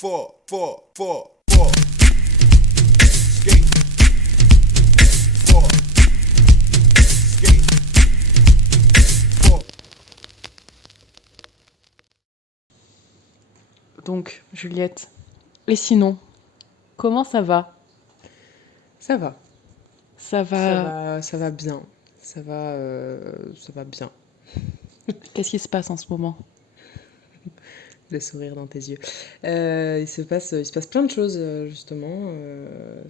four. Skate. Four. Skate. Four. Donc, Juliette, et sinon, comment ça va? Ça va, Ça va. ça va bien. Ça va bien. Qu'est-ce qui se passe en ce moment? Le sourire dans tes yeux. Il se passe plein de choses, justement.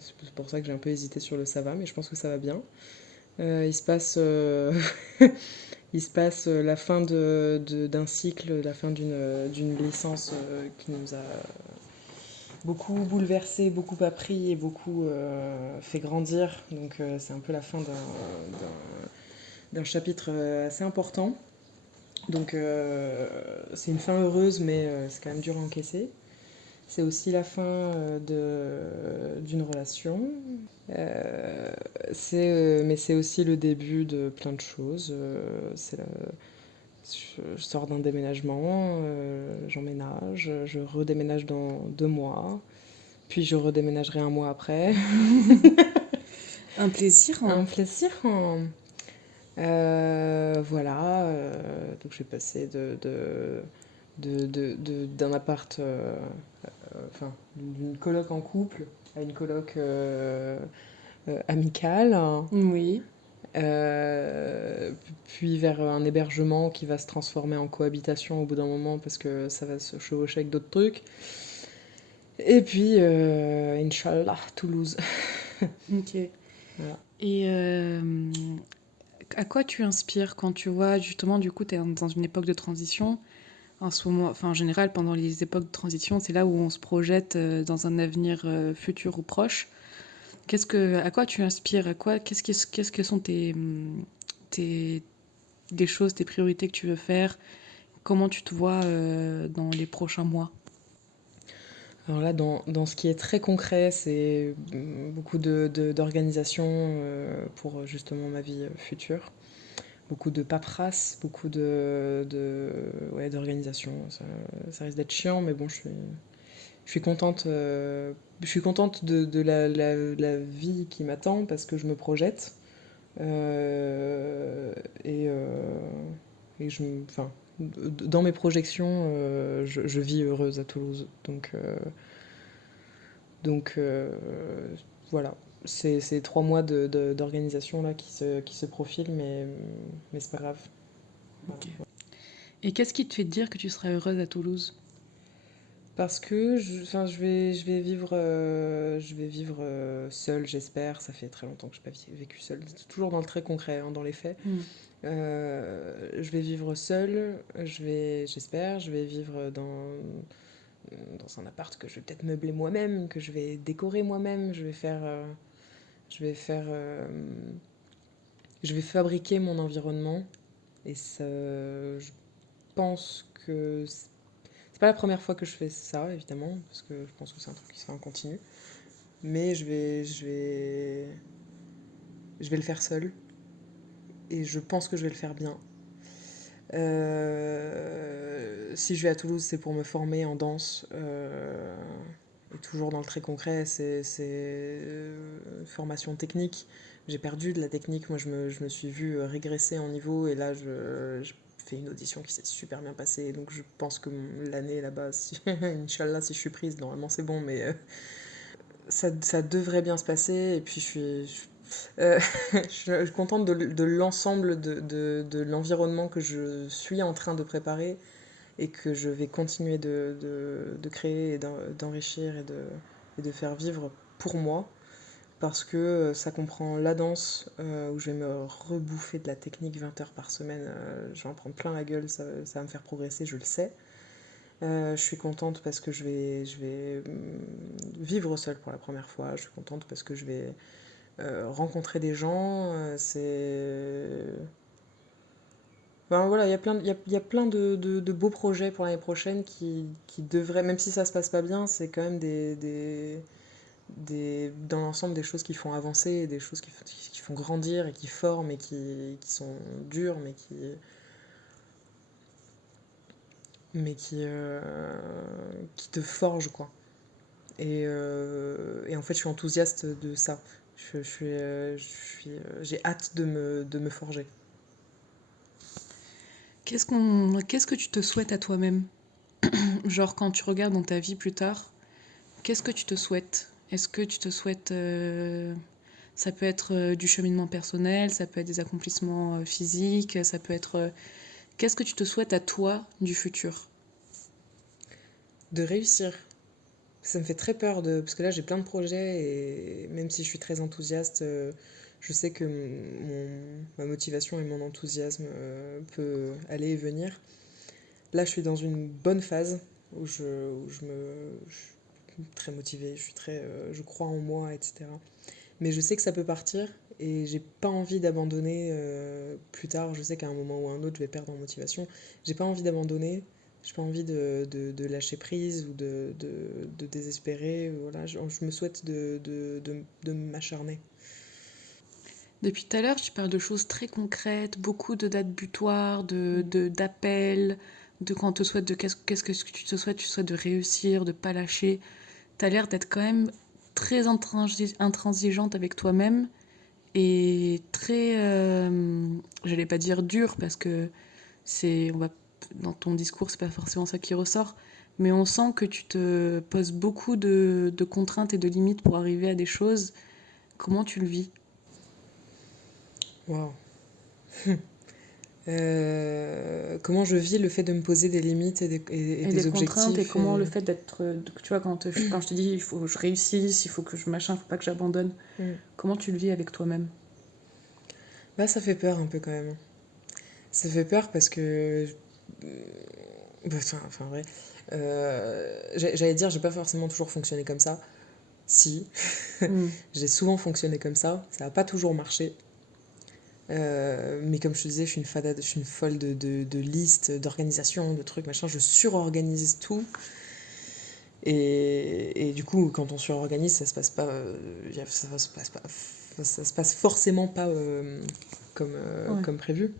C'est pour ça que j'ai un peu hésité sur le ça va, mais je pense que ça va bien. Il se passe, il se passe la fin d'un cycle, la fin d'une licence qui nous a beaucoup bouleversé, beaucoup appris et beaucoup fait grandir. Donc c'est un peu la fin d'un chapitre assez important. Donc c'est une fin heureuse, mais c'est quand même dur à encaisser. C'est aussi la fin d'une relation. Mais c'est aussi le début de plein de choses. Je sors d'un déménagement, j'emménage, je redéménage dans 2 mois, puis je redéménagerai un mois après. Un plaisir, Un hein. plaisir. Voilà, donc je vais passer d'un appart, enfin d'une coloc en couple à une coloc amicale, Oui. puis vers un hébergement qui va se transformer en cohabitation au bout d'un moment parce que ça va se chevaucher avec d'autres trucs. Et puis, Inch'Allah, Toulouse. Ok. Voilà. Et à quoi tu inspires quand tu vois, justement, du coup, tu es dans une époque de transition? En ce moment, enfin, en général, pendant les époques de transition, c'est là où on se projette dans un avenir futur ou proche. À quoi tu inspires? Qu'est-ce que sont tes, des choses, tes priorités que tu veux faire? Comment tu te vois dans les prochains mois? Alors là, dans ce qui est très concret, c'est beaucoup d'organisation pour justement ma vie future. Beaucoup de paperasse, beaucoup ouais, d'organisation. Ça risque d'être chiant, mais bon, je suis contente, je suis contente de la vie qui m'attend parce que je me projette. Euh, et, euh, enfin, dans mes projections, je vis heureuse à Toulouse. Donc voilà, c'est 3 mois d'organisation là qui se profilent, mais c'est pas grave. Voilà. Ok. Et qu'est-ce qui te fait dire que tu seras heureuse à Toulouse? Parce que enfin, je vais vivre seule, j'espère. Ça fait très longtemps que je n'ai pas vécu seule. C'est toujours dans le très concret, hein, dans les faits. Hmm. Je vais vivre seule, j'espère, je vais vivre dans un appart que je vais peut-être meubler moi-même, que je vais décorer moi-même, je vais faire, je vais fabriquer mon environnement. Et ça, je pense que c'est pas la première fois que je fais ça, évidemment, parce que je pense que c'est un truc qui se fait en continu. Mais je vais le faire seul. Et je pense que je vais le faire bien. Si je vais à Toulouse, c'est pour me former en danse. Et toujours dans le très concret, formation technique. J'ai perdu de la technique. Moi, je me suis vue régresser en niveau. Et là, je fais une audition qui s'est super bien passée. Donc, je pense que l'année là-bas, si, Inch'Allah, si je suis prise, normalement, c'est bon. Mais ça devrait bien se passer. Et puis, euh, je suis contente de l'ensemble de l'environnement que je suis en train de préparer et que je vais continuer de créer et d'enrichir et de faire vivre pour moi. Parce que ça comprend la danse, où je vais me rebouffer de la technique 20 heures par semaine. Je vais en prendre plein la gueule, ça va me faire progresser, je le sais. Je suis contente parce que je vais vivre seule pour la première fois. Je suis contente parce que je vais rencontrer des gens. Ben voilà, il y a plein de beaux projets pour l'année prochaine qui devraient, même si ça se passe pas bien, c'est quand même dans l'ensemble des choses qui font avancer, des choses qui font grandir et qui forment et qui sont dures, mais qui te forgent, quoi. Et en fait, je suis enthousiaste de ça. J'ai hâte de me forger. Qu'est-ce que tu te souhaites à toi-même? Genre quand tu regardes dans ta vie plus tard, qu'est-ce que tu te souhaites? Est-ce que tu te souhaites... ça peut être du cheminement personnel, ça peut être des accomplissements physiques, ça peut être... qu'est-ce que tu te souhaites à toi du futur? De réussir. Ça me fait très peur parce que là j'ai plein de projets et même si je suis très enthousiaste, je sais que ma motivation et mon enthousiasme peut aller et venir. Là je suis dans une bonne phase je suis très motivée, je crois en moi, etc. Mais je sais que ça peut partir et j'ai pas envie d'abandonner plus tard. Je sais qu'à un moment ou à un autre je vais perdre en motivation. J'ai pas envie d'abandonner. J'ai pas envie de lâcher prise ou de désespérer. Voilà, je me souhaite de m'acharner. Depuis tout à l'heure, tu parles de choses très concrètes, beaucoup de dates butoirs, d'appels, de quand on te souhaite de qu'est-ce que tu souhaites de réussir, de pas lâcher. T'as l'air d'être quand même très intransigeante avec toi-même et très, j'allais pas dire dur parce que dans ton discours, c'est pas forcément ça qui ressort, mais on sent que tu te poses beaucoup de contraintes et de limites pour arriver à des choses. Comment tu le vis? Waouh. Comment je vis le fait de me poser des limites et Et des des contraintes, et objectifs comment le fait d'être... Tu vois, quand je te dis, il faut que je réussisse, il faut que je machin, il faut pas que j'abandonne, Mm. comment tu le vis avec toi-même? Bah ça fait peur un peu quand même. Ça fait peur parce que... bah, enfin, vrai. J'allais dire, j'ai pas forcément toujours fonctionné comme ça. Si, Mm. j'ai souvent fonctionné comme ça n'a pas toujours marché. Mais comme je te disais, je suis je suis une folle de listes, d'organisation, de trucs, machin. Je surorganise tout. Et du coup, quand on surorganise, ça se passe pas, ça se passe forcément pas Ouais. comme prévu.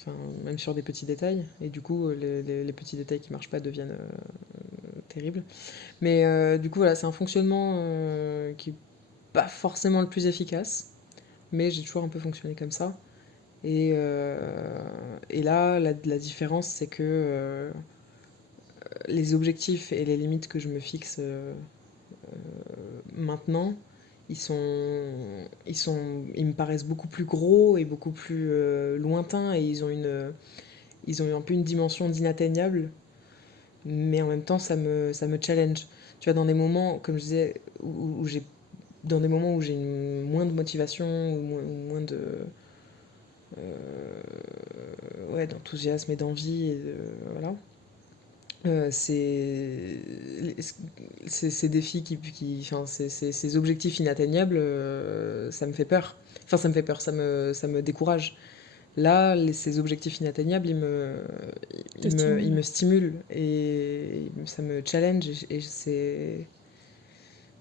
Enfin, même sur des petits détails. Et du coup, les petits détails qui marchent pas deviennent terribles. Mais du coup, voilà, c'est un fonctionnement qui n'est pas forcément le plus efficace. Mais j'ai toujours un peu fonctionné comme ça. Et là, la différence, c'est que les objectifs et les limites que je me fixe maintenant, ils me paraissent beaucoup plus gros et beaucoup plus lointains et ils ont un peu une dimension d'inatteignable, mais en même temps, ça me challenge. Tu vois, dans des moments, comme je disais, dans des moments où j'ai moins de motivation ou moins de, ouais, d'enthousiasme et d'envie, voilà. C'est ces défis enfin, ces objectifs inatteignables, ça me fait peur. Enfin, ça me fait peur, ça me décourage. Là, ces objectifs inatteignables, ils me stimulent et ça me challenge et c'est...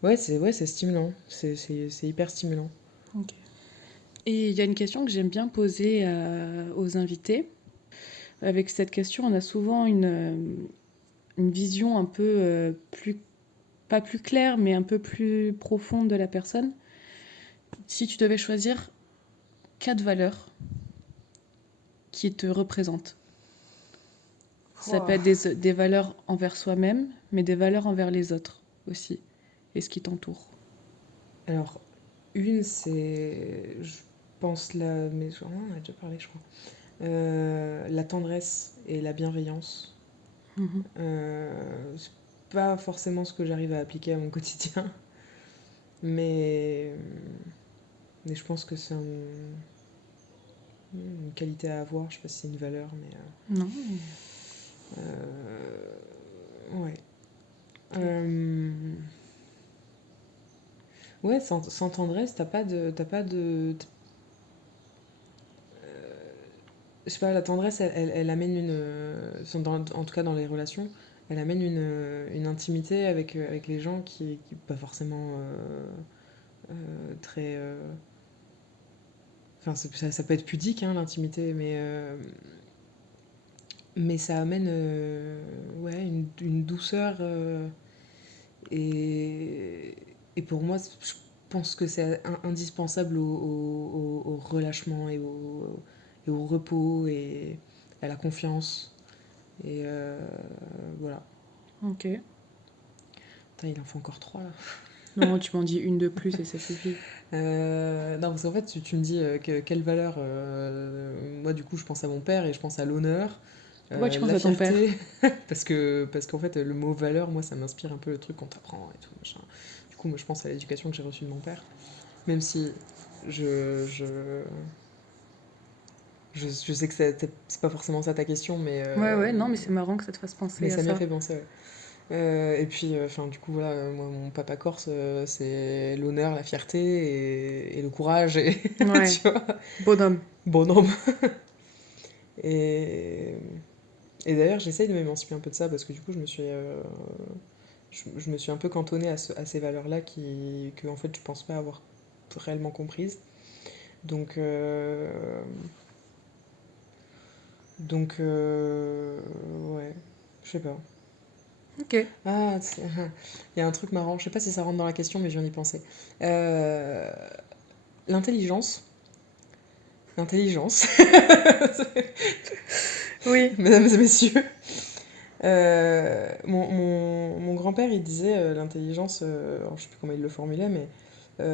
Ouais, c'est stimulant. C'est hyper stimulant. Ok. Et il y a une question que j'aime bien poser aux invités. Avec cette question, on a souvent une vision un peu pas plus claire, mais un peu plus profonde de la personne. Si tu devais choisir 4 valeurs qui te représentent, ça Wow. peut être des valeurs envers soi-même, mais des valeurs envers les autres aussi, et ce qui t'entoure. Alors, une, c'est... Je pense là... Mais on en a déjà parlé, je crois. La tendresse et la bienveillance. Mhm. C'est pas forcément ce que j'arrive à appliquer à mon quotidien, mais, mais je pense que c'est une qualité à avoir. Je sais pas si c'est une valeur, mais Non. ouais. Euh, ouais, sans tendresse, t'as pas de, je sais pas, la tendresse, elle amène en tout cas dans les relations, elle amène une intimité avec les gens qui pas forcément très... Enfin, ça peut être pudique, hein, l'intimité, mais ça amène ouais, une douceur Et pour moi, je pense que c'est indispensable au relâchement et au repos et à la confiance. Et voilà. Ok. Putain, il en faut encore 3 là. Non, tu m'en dis une de plus et ça suffit. Non, parce qu'en fait, tu me dis quelle valeur. Moi, du coup, je pense à mon père et je pense à l'honneur, Pourquoi tu penses la à ton père? fierté. Parce qu'en fait, le mot valeur, moi, ça m'inspire un peu le truc qu'on t'apprend et tout, machin. Du coup, moi, je pense à l'éducation que j'ai reçue de mon père. Même si je, je, je sais que c'est pas forcément ça ta question, Ouais, ouais, non, mais c'est marrant que ça te fasse penser mais à ça m'y a ça. fait penser, ouais. Et puis, enfin, du coup, voilà, moi, mon papa corse, c'est l'honneur, la fierté et le courage, et Ouais, tu vois, bonhomme. bonhomme. Et, et d'ailleurs, j'essaye de m'émanciper un peu de ça parce que du coup, je me suis un peu cantonnée à ces valeurs-là que, en fait, je pense pas avoir réellement comprises. Donc, ouais, je sais pas. Ok. Ah, il y a un truc marrant, je sais pas si ça rentre dans la question, mais je viens d'y penser. Euh, L'intelligence. L'intelligence, Oui. mesdames et messieurs. Mon grand-père, il disait l'intelligence, alors je sais plus comment il le formulait, mais il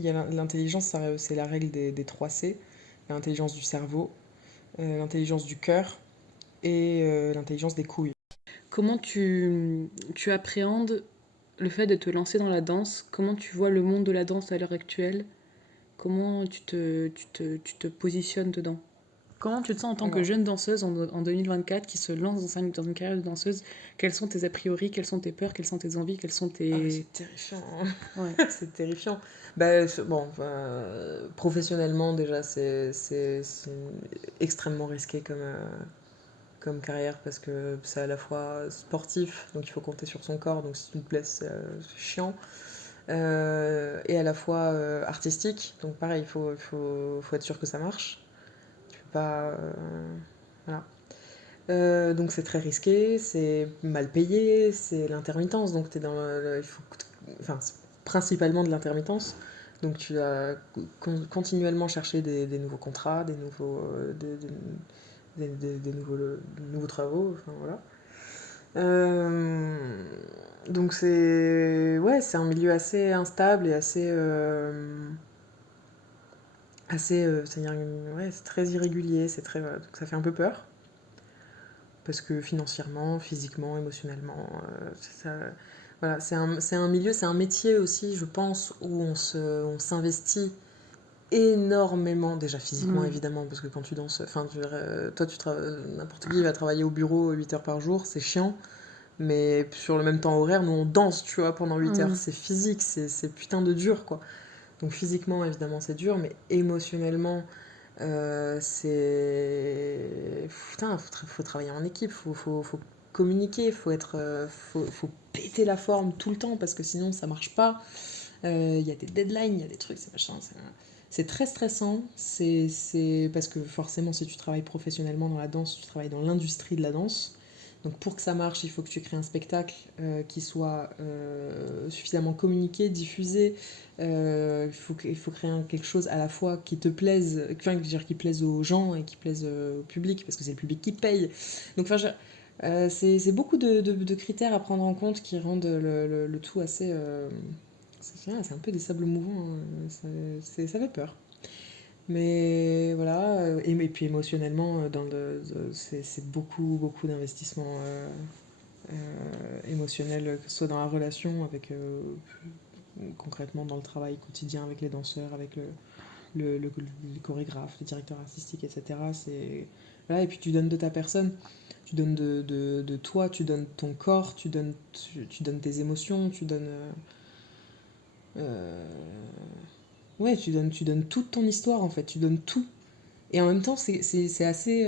y a l'intelligence, c'est la règle des 3 C. L'intelligence du cerveau, l'intelligence du cœur et l'intelligence des couilles. Comment tu appréhendes le fait de te lancer dans la danse? Comment tu vois le monde de la danse à l'heure actuelle? Comment tu te positionnes dedans? Comment tu te sens en tant que Alors, jeune danseuse en 2024 qui se lance dans une carrière de danseuse? Quels sont tes a priori? Quelles sont tes peurs? Quelles sont tes envies? Quelles sont ah, tes... c'est terrifiant, hein. Ouais. C'est terrifiant. Bah, bon, professionnellement, déjà, c'est extrêmement risqué comme carrière parce que c'est à la fois sportif, donc il faut compter sur son corps, donc si tu te blesses, c'est chiant. Et à la fois artistique, donc pareil, faut être sûr que ça marche. Tu peux pas. Voilà. Donc c'est très risqué, c'est mal payé, c'est l'intermittence, donc t'es il faut, enfin, c'est principalement de l'intermittence. Donc tu dois continuellement chercher des nouveaux contrats, des nouveaux travaux, enfin voilà. Euh, donc c'est un milieu assez instable et c'est-à-dire, ouais, c'est très irrégulier, donc ça fait un peu peur parce que financièrement, physiquement, émotionnellement, voilà, c'est un milieu, c'est un métier aussi, je pense, où on s'investit énormément, déjà physiquement Mm. évidemment, parce que quand tu danses, enfin, toi, n'importe qui va travailler au bureau 8 heures par jour, c'est chiant, mais sur le même temps horaire, nous on danse, tu vois, pendant 8 heures, Mm. c'est physique, c'est putain de dur, quoi. Donc physiquement, évidemment, c'est dur, mais émotionnellement, c'est. Putain, faut travailler en équipe, faut communiquer, faut péter la forme tout le temps parce que sinon ça marche pas. Il y a des deadlines, il y a des trucs, c'est machin. C'est très stressant. C'est parce que forcément, si tu travailles professionnellement dans la danse, tu travailles dans l'industrie de la danse. Donc pour que ça marche, il faut que tu crées un spectacle qui soit suffisamment communiqué, diffusé. Il faut créer quelque chose à la fois qui te plaise, enfin, dire, qui plaise aux gens et qui plaise au public, parce que c'est le public qui paye. Donc enfin, c'est beaucoup de critères à prendre en compte qui rendent le tout assez... c'est un peu des sables mouvants, hein. Ça fait peur. Mais voilà, et puis émotionnellement, c'est beaucoup, beaucoup d'investissement émotionnel, que ce soit dans la relation, concrètement dans le travail quotidien avec les danseurs, avec le chorégraphe, le directeur artistique, etc. Voilà, et puis tu donnes de ta personne, tu donnes de toi, tu donnes ton corps, tu donnes tes émotions, tu donnes... euh, ouais, tu donnes toute ton histoire en fait, tu donnes tout. Et en même temps, c'est assez.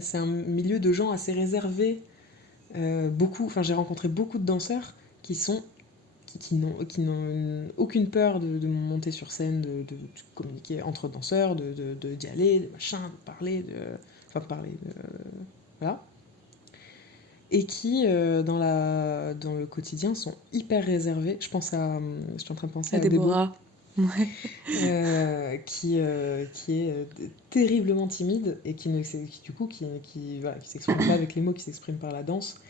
C'est un milieu de gens assez réservés. Enfin, j'ai rencontré beaucoup de danseurs qui n'ont aucune peur de monter sur scène, de communiquer entre danseurs, d'y aller, de machin, de parler, voilà. et qui, dans le quotidien, sont hyper réservés. Je suis en train de penser À à Débo, Déborah. Ouais. qui est terriblement timide et qui, du coup, voilà, qui s'exprime pas avec les mots, qui s'exprime par la danse.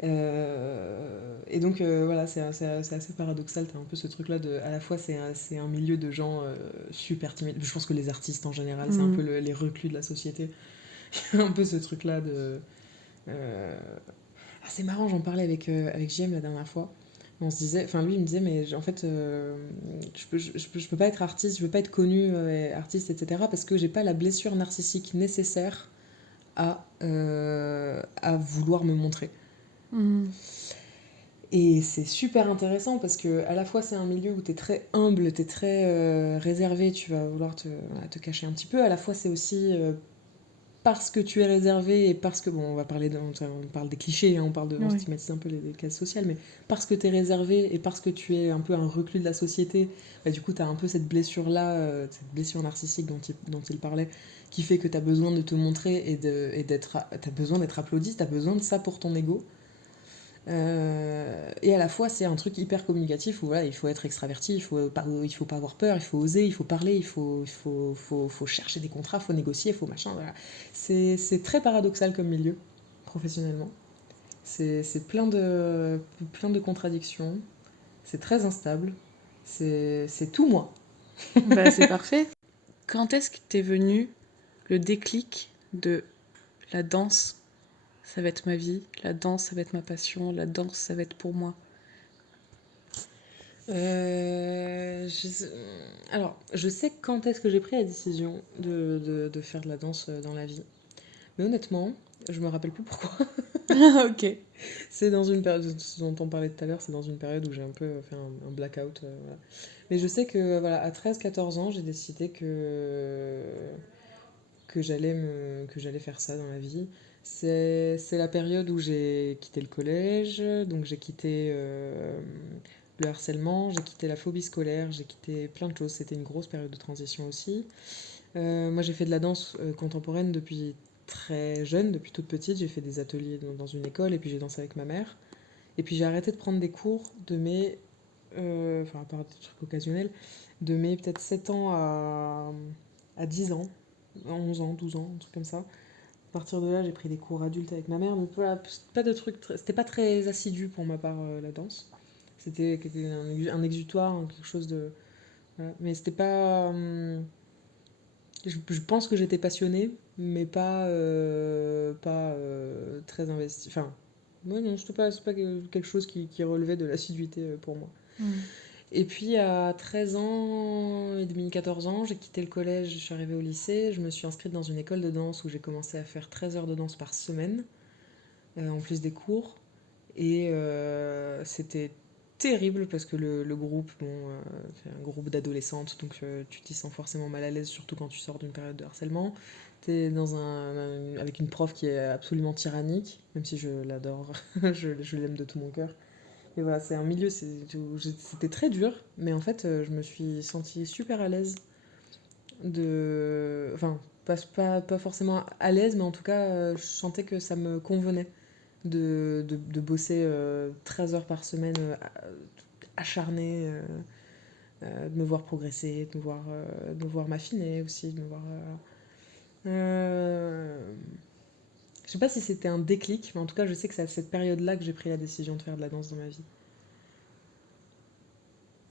Et donc, voilà, c'est assez paradoxal. T'as un peu ce truc-là de. À la fois, c'est un milieu de gens super timides. Je pense que les artistes en général, c'est un peu les reclus de la société. Il y a un peu ce truc-là de. Ah, c'est marrant, j'en parlais avec JM la dernière fois. On se disait, enfin lui il me disait, mais en fait, je peux pas être artiste, je peux pas être connu artiste, etc. parce que j'ai pas la blessure narcissique nécessaire à vouloir me montrer. Mm. Et c'est super intéressant parce que à la fois c'est un milieu où t'es très humble, t'es très réservé, tu vas vouloir voilà, te cacher un petit peu. À la fois c'est aussi parce que tu es réservé et parce que, bon, on parle des clichés, hein, on Ouais. stigmatise un peu les classes sociales, mais parce que tu es réservé et parce que tu es un peu un reclus de la société, bah, du coup, tu as un peu cette blessure-là, cette blessure narcissique dont il parlait, qui fait que tu as besoin de te montrer t'as besoin d'être applaudi, tu as besoin de ça pour ton ego. Et à la fois, c'est un truc hyper communicatif où voilà, il faut être extraverti, il faut pas avoir peur, il faut oser, il faut parler, faut chercher des contrats, il faut négocier, il faut machin. Voilà. C'est très paradoxal comme milieu, professionnellement. C'est plein de contradictions, c'est très instable, c'est tout moi. Bah, c'est parfait. Quand est-ce que t'es venu le déclic de la danse, ça va être ma vie, la danse, ça va être ma passion, la danse, ça va être pour moi? Je alors, je sais quand est-ce que j'ai pris la décision de faire de la danse dans la vie. Mais honnêtement, je me rappelle plus pourquoi. Ok. C'est dans une période dont on parlait tout à l'heure, c'est dans une période où j'ai un peu fait un blackout. Voilà. Mais je sais que voilà, à 13-14 ans, j'ai décidé que j'allais faire ça dans la vie. C'est la période où j'ai quitté le collège, donc j'ai quitté le harcèlement, j'ai quitté la phobie scolaire, j'ai quitté plein de choses. C'était une grosse période de transition aussi. Moi, j'ai fait de la danse contemporaine depuis très jeune, depuis toute petite. J'ai fait des ateliers dans une école et puis j'ai dansé avec ma mère. Et puis j'ai arrêté de prendre des cours enfin à part des trucs occasionnels, de mes peut-être 7 ans à 10 ans, 11 ans, 12 ans, un truc comme ça. À partir de là, j'ai pris des cours adultes avec ma mère. Donc voilà, pas de trucs c'était pas très assidu pour ma part la danse. C'était un exutoire, hein, quelque chose de. Voilà. Mais c'était pas. Je pense que j'étais passionnée, mais pas très investie. Enfin, ouais, non, c'est pas quelque chose qui relevait de l'assiduité pour moi. Mm. Et puis à 13 ans et demi, 14 ans, j'ai quitté le collège, je suis arrivée au lycée, je me suis inscrite dans une école de danse où j'ai commencé à faire 13 heures de danse par semaine, en plus des cours. Et c'était terrible parce que le groupe, bon, c'est un groupe d'adolescentes, donc tu t'y sens forcément mal à l'aise, surtout quand tu sors d'une période de harcèlement. T'es avec une prof qui est absolument tyrannique, même si je l'adore, je l'aime de tout mon cœur. Et voilà, c'est un milieu, c'était très dur, mais en fait, je me suis sentie super à l'aise Enfin, pas forcément à l'aise, mais en tout cas, je sentais que ça me convenait de bosser 13 heures par semaine acharnée, de me voir progresser, de me voir m'affiner aussi, de me voir. Je sais pas si c'était un déclic, mais en tout cas, je sais que c'est à cette période-là que j'ai pris la décision de faire de la danse dans ma vie.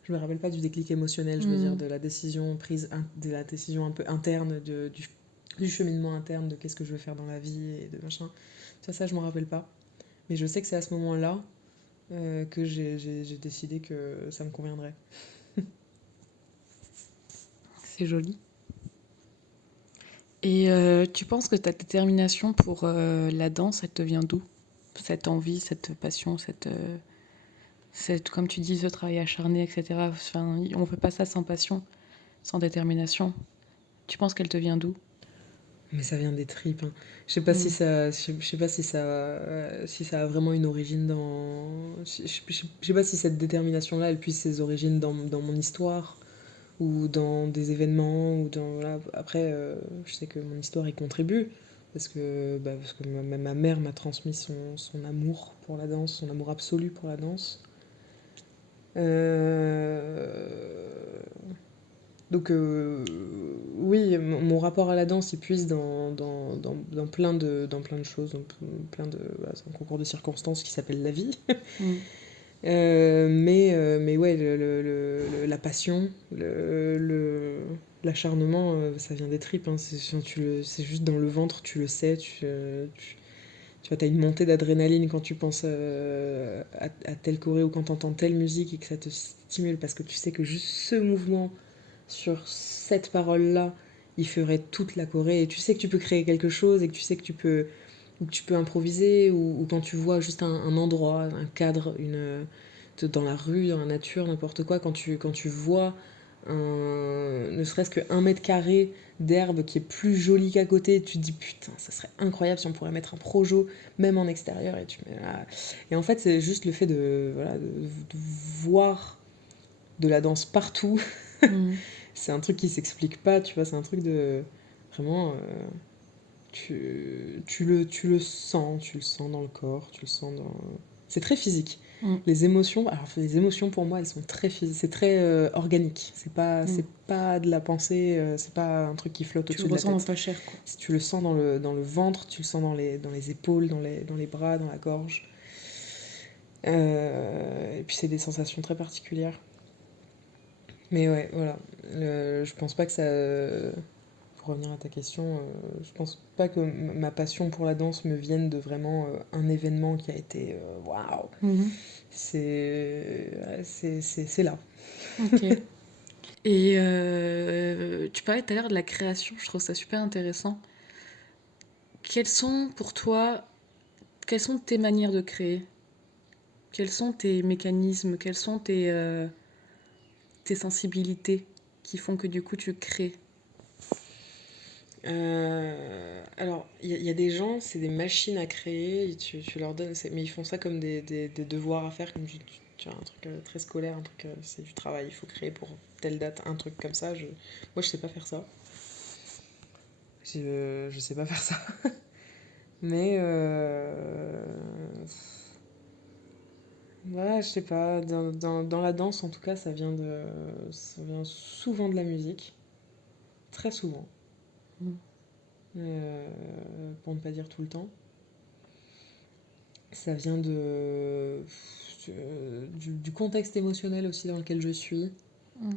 Je me rappelle pas du déclic émotionnel, je veux dire, Mm. de la décision prise, de la décision un peu interne, du cheminement interne de qu'est-ce que je veux faire dans la vie et de machin. Ça, je m'en rappelle pas. Mais je sais que c'est à ce moment-là que j'ai décidé que ça me conviendrait. C'est joli. Et tu penses que ta détermination pour la danse, elle te vient d'où? Cette envie, cette passion, comme tu dis, ce travail acharné, etc. Enfin, on ne fait pas ça sans passion, sans détermination. Tu penses qu'elle te vient d'où? Mais ça vient des tripes, hein. Je sais pas si Mm. ça, je sais pas si ça a vraiment une origine je sais pas si cette détermination-là, elle puise ses origines dans mon histoire ou dans des événements ou dans voilà. Après, je sais que mon histoire y contribue Parce que ma mère m'a transmis son amour pour la danse, son amour absolu pour la danse. Euh, donc oui, mon rapport à la danse, il puise dans plein de choses, voilà, c'est un concours de circonstances qui s'appelle la vie. Mm. Mais ouais, la passion, l'acharnement, ça vient des tripes, hein. C'est juste dans le ventre, tu le sais, tu vois, t'as une montée d'adrénaline quand tu penses à telle choré ou quand t'entends telle musique et que ça te stimule parce que tu sais que juste ce mouvement sur cette parole-là, il ferait toute la choré et tu sais que tu peux créer quelque chose et que tu sais que tu peux improviser ou quand tu vois juste un endroit, un cadre, dans la rue, dans la nature, n'importe quoi, quand tu vois ne serait-ce que 1 mètre carré d'herbe qui est plus joli qu'à côté, tu te dis putain, ça serait incroyable si on pourrait mettre un projo, même en extérieur, et tu mets là. Et en fait, c'est juste le fait voilà, de voir de la danse partout, Mm. c'est un truc qui s'explique pas, tu vois, c'est un truc de vraiment. Tu le sens dans le corps, tu le sens dans. C'est très physique. Mm. Les émotions pour moi, elles sont très physiques, c'est très organique. C'est pas de la pensée, c'est pas un truc qui flotte Tu au-dessus le de la ressens dans tête. ta chair, quoi. Si tu le sens dans le ventre, tu le sens dans les épaules, dans les bras, dans la gorge. Et puis c'est des sensations très particulières. Mais ouais, voilà. Je pense pas que ça. Pour revenir à ta question, je pense pas que ma passion pour la danse me vienne de vraiment un événement qui a été waouh. Mhm. C'est là. Ok. Et tu parlais tout à l'heure de la création, je trouve ça super intéressant. Quelles sont pour toi, quelles sont tes manières de créer? Quels sont tes mécanismes? Quelles sont tes sensibilités qui font que du coup tu crées? Alors, il y a des gens, c'est des machines à créer, et tu leur donnes, mais ils font ça comme des devoirs à faire, comme tu as un truc très scolaire, un truc, c'est du travail, il faut créer pour telle date, un truc comme ça. Moi, je sais pas faire ça. Je sais pas faire ça. Mais, ouais, je sais pas, dans la danse, en tout cas, ça vient souvent de la musique, très souvent, Mm. euh, pour ne pas dire tout le temps. Ça vient du contexte émotionnel aussi dans lequel je suis. Mm.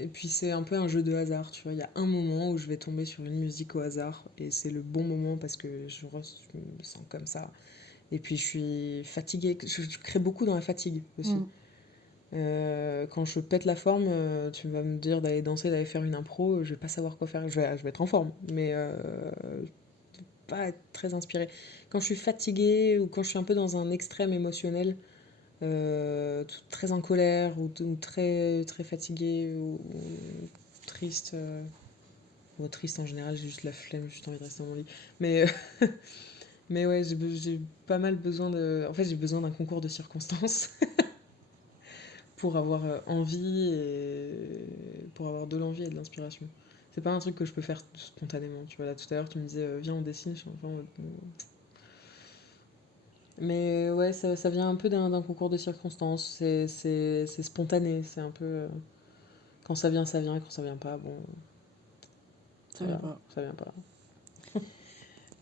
Et puis c'est un peu un jeu de hasard, tu vois. Il y a un moment où je vais tomber sur une musique au hasard et c'est le bon moment parce que je me sens comme ça. Et puis je suis fatiguée, je crée beaucoup dans la fatigue aussi. Mm. Quand je pète la forme, tu vas me dire d'aller danser, d'aller faire une impro, je vais pas savoir quoi faire. Je vais être en forme, mais pas être très inspirée. Quand je suis fatiguée ou quand je suis un peu dans un extrême émotionnel, très en colère ou très, très fatiguée ou triste, triste en général, j'ai juste la flemme, j'ai juste envie de rester dans mon lit. Mais, mais ouais, j'ai pas mal besoin de. En fait, j'ai besoin d'un concours de circonstances pour avoir envie et pour avoir de l'envie et de l'inspiration. C'est pas un truc que je peux faire spontanément. Tu vois, là tout à l'heure, tu me disais, viens, on dessine. Je suis en mode, mais ouais, ça vient un peu d'un concours de circonstances. C'est spontané. C'est un peu. Quand ça vient. Quand ça vient pas, bon, Ça vient pas. ça vient pas.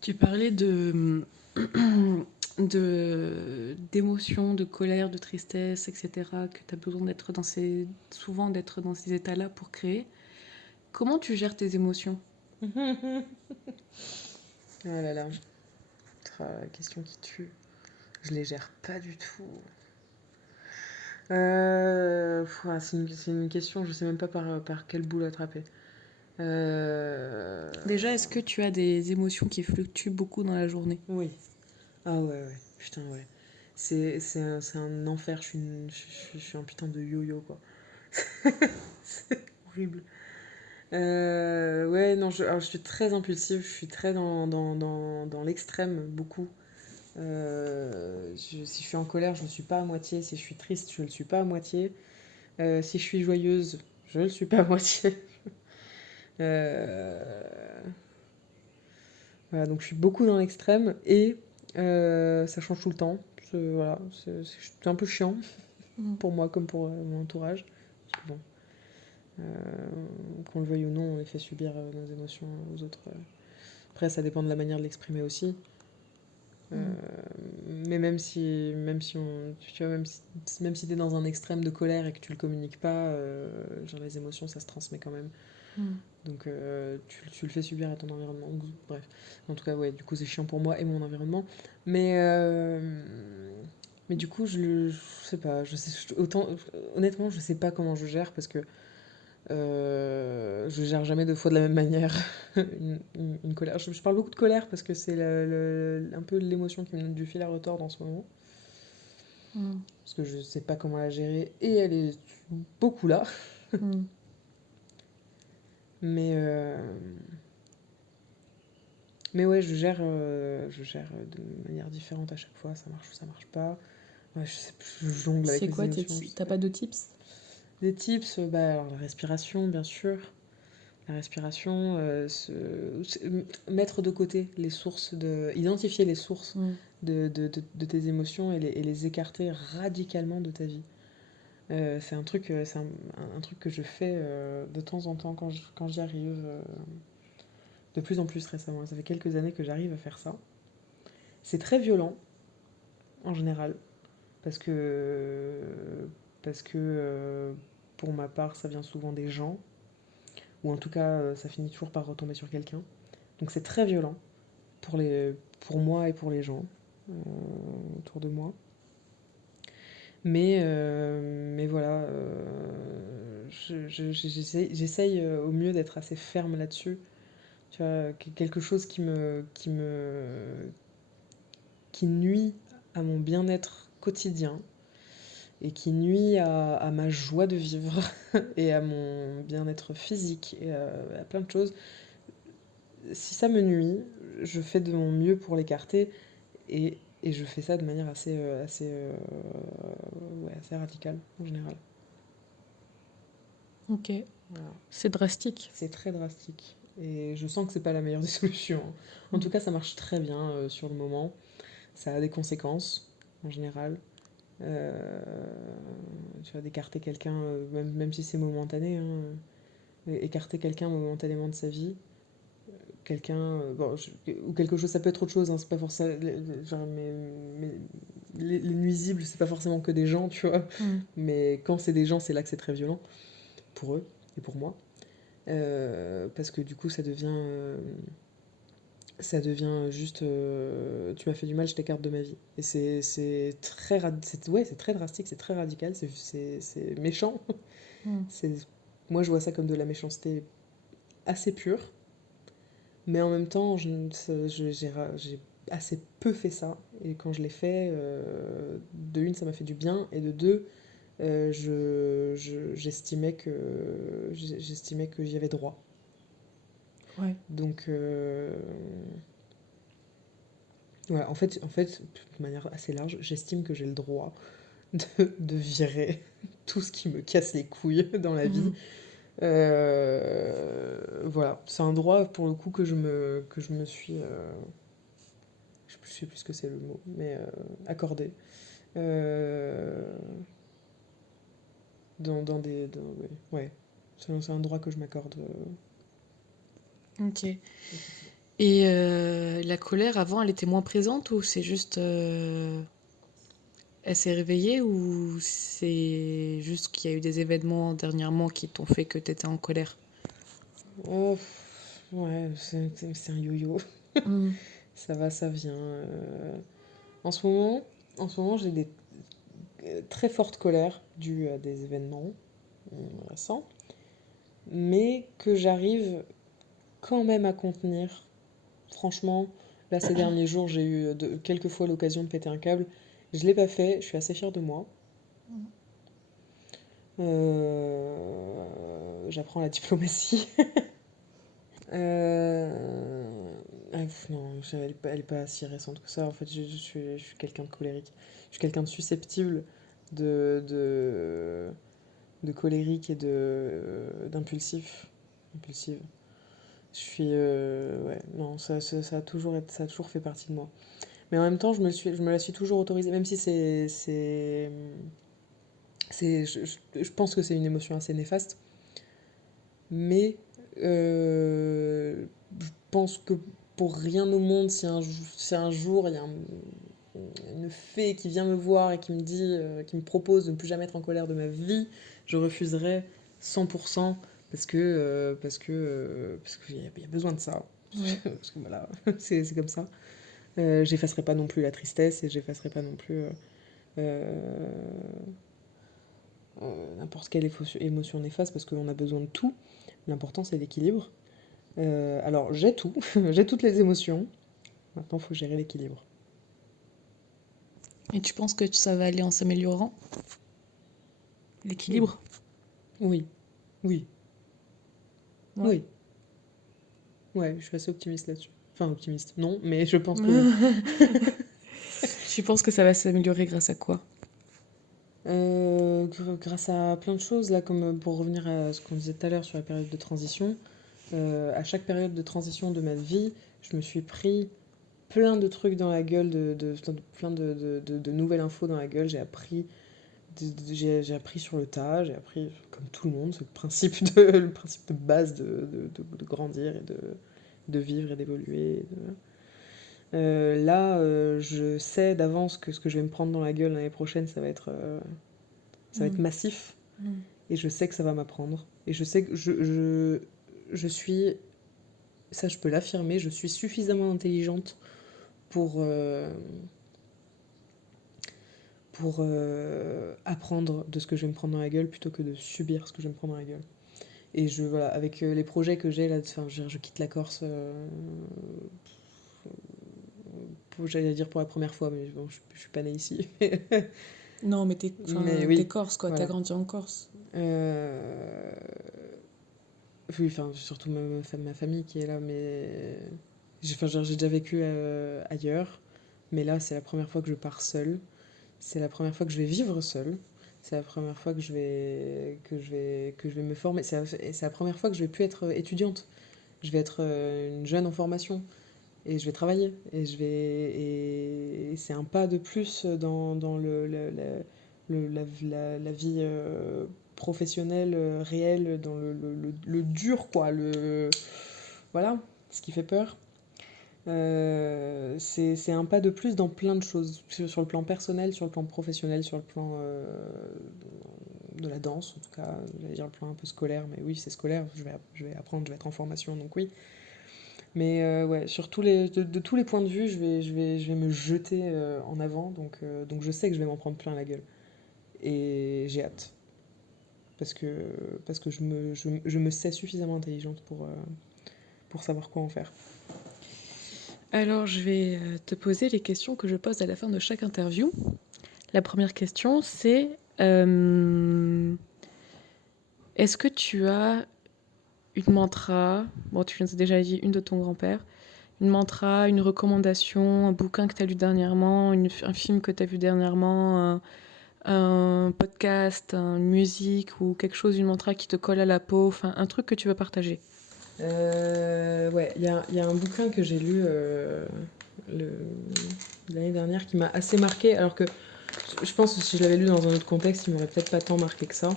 Tu parlais d'émotions, de colère, de tristesse, etc., que tu as besoin souvent d'être dans ces états-là pour créer. Comment tu gères tes émotions? Oh là là. La question qui tue. Je les gère pas du tout. C'est une question, je sais même pas par quel bout l'attraper. Déjà, est-ce que tu as des émotions qui fluctuent beaucoup dans la journée? Oui. Ah ouais, ouais. Putain, ouais. C'est un enfer. Je suis un putain de yo-yo, quoi. C'est horrible. Ouais, non, alors je suis très impulsive. Je suis très dans l'extrême, beaucoup. Si je suis en colère, je ne le suis pas à moitié. Si je suis triste, je ne le suis pas à moitié. Si je suis joyeuse, je ne le suis pas à moitié. Euh, Voilà, donc je suis beaucoup dans l'extrême et ça change tout le temps. Voilà, c'est un peu chiant pour moi comme pour mon entourage. Parce que bon, qu'on le veuille ou non, on les fait subir nos émotions aux autres. Après, ça dépend de la manière de l'exprimer aussi. Mais même si on, tu vois, même si t'es dans un extrême de colère et que tu le communiques pas, genre les émotions, ça se transmet quand même. Donc tu le fais subir à ton environnement. Bref, en tout cas, ouais, du coup, c'est chiant pour moi et mon environnement. Mais du coup, je sais pas, honnêtement, je sais pas comment je gère parce que je gère jamais deux fois de la même manière une colère. Je parle beaucoup de colère parce que c'est un peu l'émotion qui me donne du fil à retordre en ce moment. Parce que je sais pas comment la gérer et elle est beaucoup là. Mais, mais ouais, je gère de manière différente à chaque fois. Ça marche ou ça marche pas. Ouais, je jongle avec C'est les quoi tes émotions. tips? T'as pas de tips? Des tips, bah, alors, la respiration, bien sûr. La respiration, mettre de côté les sources identifier les sources de tes émotions et les écarter radicalement de ta vie. C'est un truc, un truc que je fais de temps en temps quand j'y arrive. De plus en plus récemment. Ça fait quelques années que j'arrive à faire ça. C'est très violent, en général, parce que, parce que pour ma part, ça vient souvent des gens, ou en tout cas, ça finit toujours par retomber sur quelqu'un. Donc c'est très violent pour moi et pour les gens autour de moi. Mais voilà, j'essaye au mieux d'être assez ferme là-dessus. Tu vois, quelque chose qui nuit à mon bien-être quotidien et qui nuit à ma joie de vivre et à mon bien-être physique et à plein de choses. Si ça me nuit, je fais de mon mieux pour l'écarter et je fais ça de manière ouais, assez radicale en général. Ok. Voilà. C'est drastique. C'est très drastique. Et je sens que c'est pas la meilleure des solutions. En tout cas, ça marche très bien sur le moment. Ça a des conséquences en général. Tu vois, d'écarter quelqu'un, même si c'est momentané, hein, écarter quelqu'un momentanément de sa vie, ou quelque chose, ça peut être autre chose, hein, c'est pas forcément, genre, mais les nuisibles, c'est pas forcément que des gens, tu vois, mais quand c'est des gens, c'est là que c'est très violent, pour eux et pour moi, parce que du coup, ça devient juste tu m'as fait du mal, je t'écarte de ma vie. Et c'est très, ouais, c'est très drastique, c'est très radical, c'est méchant. C'est, moi, je vois ça comme de la méchanceté assez pure, mais en même temps, j'ai assez peu fait ça. Et quand je l'ai fait, de une, ça m'a fait du bien, et de deux, j'estimais que j'y avais droit. Ouais. Donc, voilà, en fait, de manière assez large, j'estime que j'ai le droit de virer tout ce qui me casse les couilles dans la vie. Voilà, c'est un droit pour le coup que je me suis, je sais plus ce que c'est le mot, mais accordé. Ouais, c'est un droit que je m'accorde. Ok. Et la colère, avant, elle était moins présente ou c'est juste... elle s'est réveillée ou c'est juste qu'il y a eu des événements dernièrement qui t'ont fait que t'étais en colère? Oh, ouais, c'est un yo-yo. Ça va, ça vient. En ce moment, j'ai des très fortes colères dues à des événements récents, mais que j'arrive quand même à contenir. Franchement, là, ces derniers jours, j'ai eu quelques fois l'occasion de péter un câble. Je l'ai pas fait, je suis assez fière de moi. J'apprends la diplomatie. Non, elle est pas si récente que ça. En fait, je suis quelqu'un de colérique. Je suis quelqu'un de susceptible, de, de, de colérique et d'impulsif. Impulsive. Ouais, non, ça a ça a toujours fait partie de moi. Mais en même temps, je me la suis toujours autorisée, même si je pense que c'est une émotion assez néfaste. Mais je pense que pour rien au monde, si un jour il y a une fée qui vient me voir et qui me dit, qui me propose de ne plus jamais être en colère de ma vie, je refuserai 100% parce qu'il y a besoin de ça. Ouais. Parce que voilà, c'est comme ça. J'effacerai pas non plus la tristesse et j'effacerai pas non plus euh, n'importe quelle émotion néfaste parce qu'on a besoin de tout. L'important c'est l'équilibre. Alors j'ai tout, j'ai toutes les émotions. Maintenant, il faut gérer l'équilibre. Et tu penses que ça va aller en s'améliorant, Oui, l'équilibre? oui, oui, Ouais. oui. Ouais, je suis assez optimiste là-dessus. Enfin, optimiste, non, mais je pense que oui. Tu penses que ça va s'améliorer grâce à quoi? Grâce à plein de choses, là, comme pour revenir à ce qu'on disait tout à l'heure sur la période de transition, à chaque période de transition de ma vie, je me suis pris plein de trucs dans la gueule, plein de nouvelles infos dans la gueule. J'ai appris sur le tas, j'ai appris, comme tout le monde, c'est le principe de base de grandir et de vivre et d'évoluer. Là, je sais d'avance que ce que je vais me prendre dans la gueule l'année prochaine, ça va être Mm. massif. Mm. Et je sais que ça va m'apprendre. Et je sais que je suis, ça je peux l'affirmer, je suis suffisamment intelligente pour, euh, pour apprendre de ce que je vais me prendre dans la gueule plutôt que de subir ce que je vais me prendre dans la gueule. Et voilà, avec les projets que j'ai là, enfin, je quitte la Corse, j'allais dire pour la première fois, mais bon, je suis pas née ici. Non, mais Mais t'es oui, Corse, quoi. T'as voilà. grandi en Corse. Euh, Oui, enfin, surtout ma famille qui est là, mais j'ai déjà vécu ailleurs, mais là, c'est la première fois que je pars seule. C'est la première fois que je vais vivre seule. C'est la première fois que je vais me former. C'est la première fois que je vais plus être étudiante. Je vais être une jeune en formation et je vais travailler. Et c'est un pas de plus dans la vie professionnelle réelle, dans le dur, quoi. Voilà, ce qui fait peur. C'est un pas de plus dans plein de choses, sur le plan personnel, sur le plan professionnel, sur le plan de la danse, en tout cas, j'allais dire le plan un peu scolaire, mais oui, c'est scolaire, je vais apprendre, je vais être en formation, donc oui. Mais ouais, sur de tous les points de vue, je vais me jeter en avant, donc je sais que je vais m'en prendre plein la gueule. Et j'ai hâte, parce que, parce que je me sais suffisamment intelligente pour savoir quoi en faire. Alors, je vais te poser les questions que je pose à la fin de chaque interview. La première question, c'est est-ce que tu as une mantra, bon, tu nous as déjà dit une de ton grand-père, une mantra, une recommandation, un bouquin que tu as lu dernièrement, un film que tu as vu dernièrement, un podcast, une musique ou quelque chose, une mantra qui te colle à la peau, enfin un truc que tu veux partager. Ouais, il y a un bouquin que j'ai lu le- l'année dernière qui m'a assez marqué, alors que je pense que si je l'avais lu dans un autre contexte, il m'aurait peut-être pas tant marqué que ça.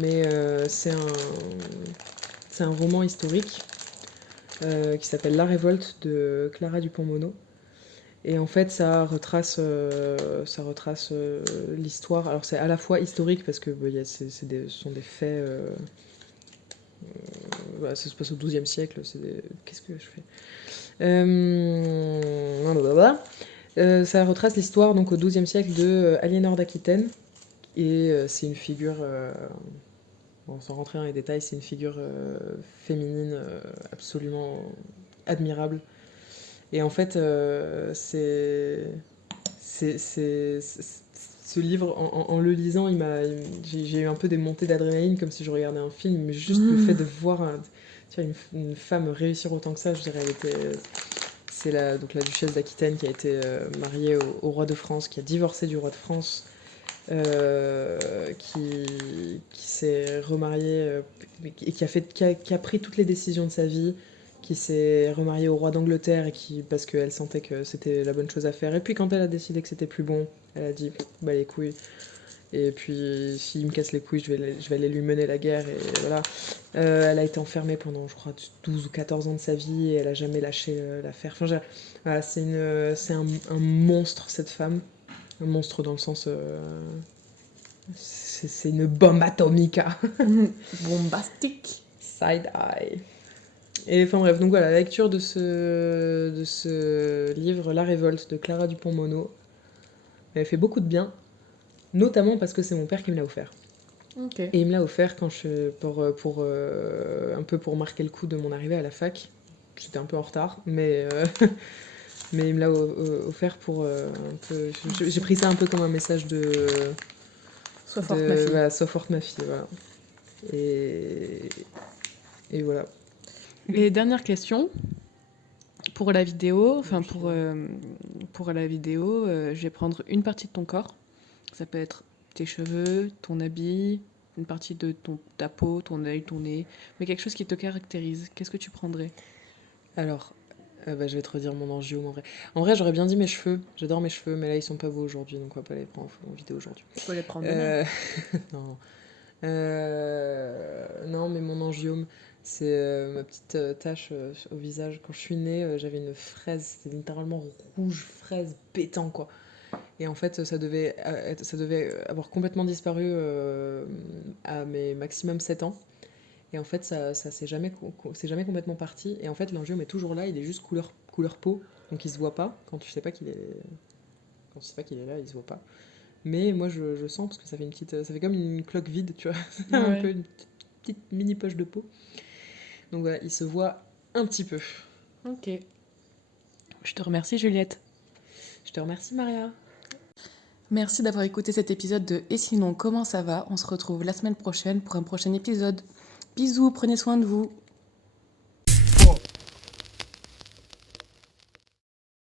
Mais c'est un roman historique qui s'appelle La Révolte de Clara Dupont-Mono. Et en fait, ça retrace l'histoire. Alors c'est à la fois historique parce que bah, ce sont des faits. Voilà, ça se passe au XIIe siècle. Qu'est-ce que je fais Blablabla. Ça retrace l'histoire donc au XIIe siècle de Aliénor d'Aquitaine. Et c'est une figure. Bon, sans rentrer dans les détails, c'est une figure féminine absolument admirable. Et en fait, ce livre, en le lisant, j'ai eu un peu des montées d'adrénaline, comme si je regardais un film, mais juste le fait de voir tu vois, une femme réussir autant que ça, je dirais, c'est donc la duchesse d'Aquitaine qui a été mariée au roi de France, qui a divorcé du roi de France, qui s'est remariée et qui a pris toutes les décisions de sa vie, qui s'est remariée au roi d'Angleterre et parce qu'elle sentait que c'était la bonne chose à faire. Et puis quand elle a décidé que c'était plus bon, elle a dit bah les couilles. Et puis s'il me casse les couilles, je vais aller lui mener la guerre. Et voilà. Elle a été enfermée pendant, je crois, 12 ou 14 ans de sa vie et elle a jamais lâché l'affaire. Enfin, voilà, c'est un monstre, cette femme. Un monstre dans le sens. C'est une bombe atomique. Bombastique. Side eye. Et enfin bref, donc voilà, la lecture de ce livre, La Révolte de Clara Dupont-Mono, m'avait fait beaucoup de bien, notamment parce que c'est mon père qui me l'a offert. Ok. Et il me l'a offert quand un peu pour marquer le coup de mon arrivée à la fac. J'étais un peu en retard, mais il me l'a offert pour un peu. J'ai pris ça un peu comme un message de. Sois forte, ma fille. Voilà, sois forte, ma fille, voilà. Et voilà. Et dernière question. Pour la vidéo, enfin Je pour la vidéo, je vais prendre une partie de ton corps. Ça peut être tes cheveux, ton habit, une partie de ta peau, ton œil, ton nez, mais quelque chose qui te caractérise. Qu'est-ce que tu prendrais? Alors, bah, je vais te redire mon angiome en vrai. En vrai, j'aurais bien dit mes cheveux. J'adore mes cheveux, mais là, ils sont pas beaux aujourd'hui, donc on va pas les prendre en vidéo aujourd'hui. Tu peux les prendre demain. Non. Non, mais mon angiome, c'est ma petite tache au visage. Quand je suis née, j'avais une fraise, c'était littéralement rouge fraise pétant, quoi. Et en fait, ça devait avoir complètement disparu à mes maximum 7 ans. Et en fait, ça c'est jamais complètement parti. Et en fait, l'angiome est toujours là, il est juste couleur peau, donc il se voit pas. Quand tu sais pas qu'il est là, il se voit pas. Mais moi, je sens parce que ça fait comme une cloque vide, tu vois, un Ouais. peu une petite mini poche de peau. Donc voilà, il se voit un petit peu. Ok. Je te remercie, Juliette. Je te remercie, Maria. Merci d'avoir écouté cet épisode de Et sinon, comment ça va? On se retrouve la semaine prochaine pour un prochain épisode. Bisous, prenez soin de vous.